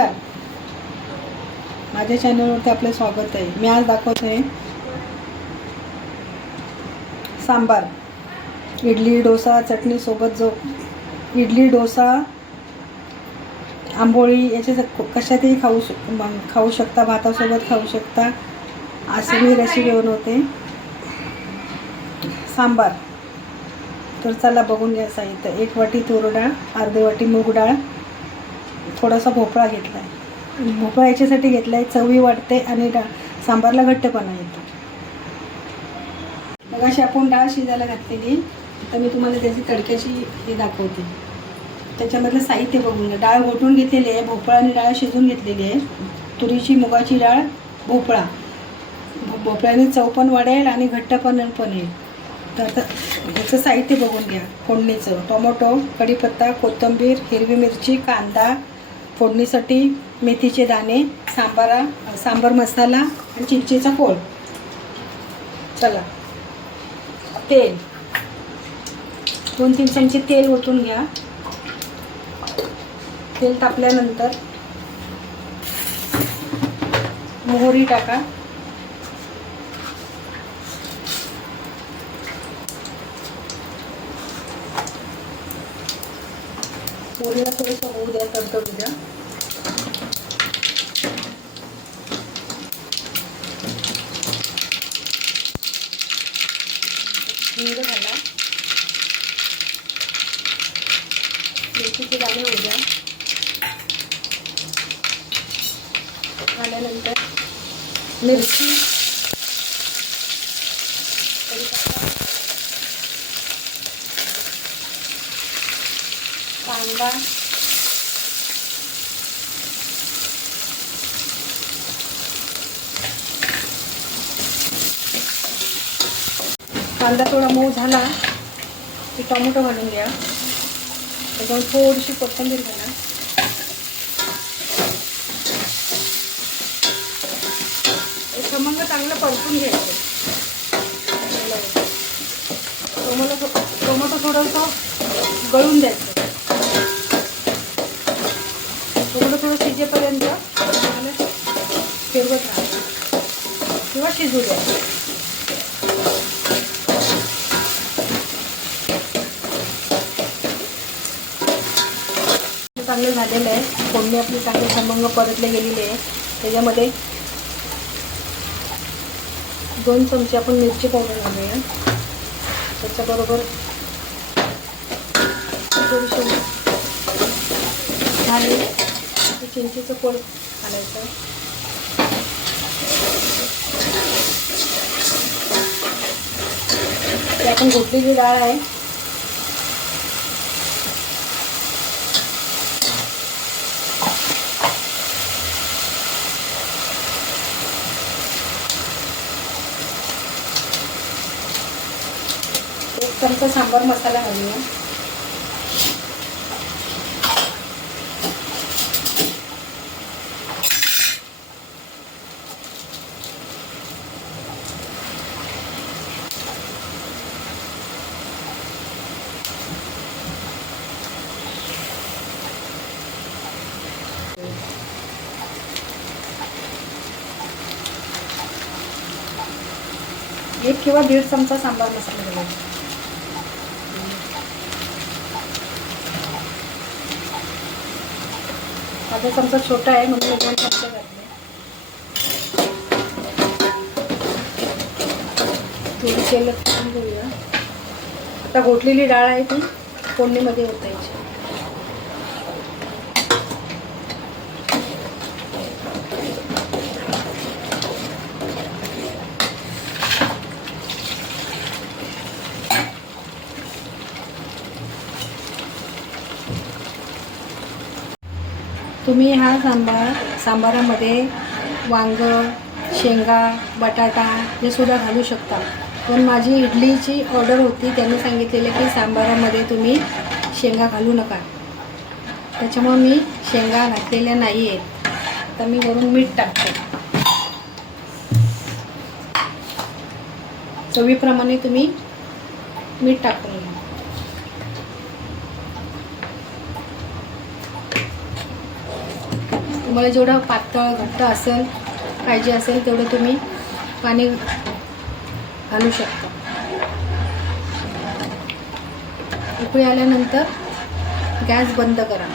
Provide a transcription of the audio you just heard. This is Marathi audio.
नमस्कार, माझ्या चॅनलवरती आपलं स्वागत आहे. मी आज दाखवत आहे सांबार. इडली डोसा चटणीसोबत जो इडली डोसा आंबोळी याच्या कशातही खाऊ शकता, भातासोबत खाऊ शकता. अशी मी रेसिपी बनवते सांबार. तर चला बघून घ्या साहित्य. 1 वाटी तूर डाळ, अर्धी वाटी मूग डाळ, थोडासा भोपळा घेतला आहे. भोपळा याच्यासाठी घेतला आहे चवी वाढते आणि सांबारला घट्टपणा येतो. मग अशी आपण डाळ शिजायला घातलेली. तर मी तुम्हाला त्याची तडक्याची हे दाखवते. त्याच्यामधलं साहित्य बघून घ्या. डाळ घोटून घेतलेली आहे, भोपळा आणि डाळ शिजून घेतलेली आहे. तुरीची, मुगाची डाळ, भोपळा. भोपळ्याने चव पण वाढेल आणि घट्टपणा पण येईल. तर आता ह्याचं साहित्य बघून घ्या. फोडणीचं टोमॅटो, कढीपत्ता, कोथिंबीर, हिरवी मिरची, कांदा, फोडणीसाठी मेथीचे दाणे, सांबार मसाला आणि चिंचेचा कोळ. चला, तेल 2-3 चमचे तेल ओतून घ्या. तेल तापल्यानंतर मोहरी टाका. मोहरीला थोडंसं होऊ द्या, तडतडू द्या. हिंग घाला. मेथीचे दाणे होऊ द्या. झाल्यानंतर मिरची, कांदा, कांदा थोडा मऊ झाला की टोमॅटो घालून घ्या. त्याच्यावर थोडीशी कोथिंबीर घाला. खमंग चांगलं परतून घ्यायचं. टोमॅटो थोडंसं गळून द्यायचं. थोडं शिजेपर्यंत फिरवत राहा किंवा शिजू द्या. चांगलं झालेलं आहे. फोडणी आपली चांगले खमंग परतले गेलेली आहे. त्याच्यामध्ये 2 चमचे आपण मिरची पावडर घालूया. त्याच्याबरोबर थोडीशी झाली चिंचेचं कोळ घालायचं. ते आपण घोटलेली डाळ आहे. एक चमचा सांबार मसाला घालूया. एक किंवा 1.5 चमचा सांबार मसाला घालायचा. माझा चमचा छोटा आहे म्हणून 2 चमचे घातले. थोडी तेल टाकून घेऊया. आता घोटलेली डाळ आहे ती फोडणीमध्ये ओतायची. तुम्ही हा सांबारामध्ये वांग, शेंगा, बटाटा हे सुद्धा घालू शकता. पण माझी इडलीची ऑर्डर होती, त्यांनी सांगितलेलं की सांबारामध्ये तुम्ही शेंगा घालू नका. त्याच्यामुळे मी शेंगा घातलेल्या नाही आहेत. आता मी वरून मीठ टाकते. चवीप्रमाणे तुम्ही मीठ टाकून घ्या. तुम्हाला जेवढं पातळ घट्ट असेल पाहिजे असेल तेवढं तुम्ही पाणी घालू शकता. उकळी आल्यानंतर गॅस बंद करा.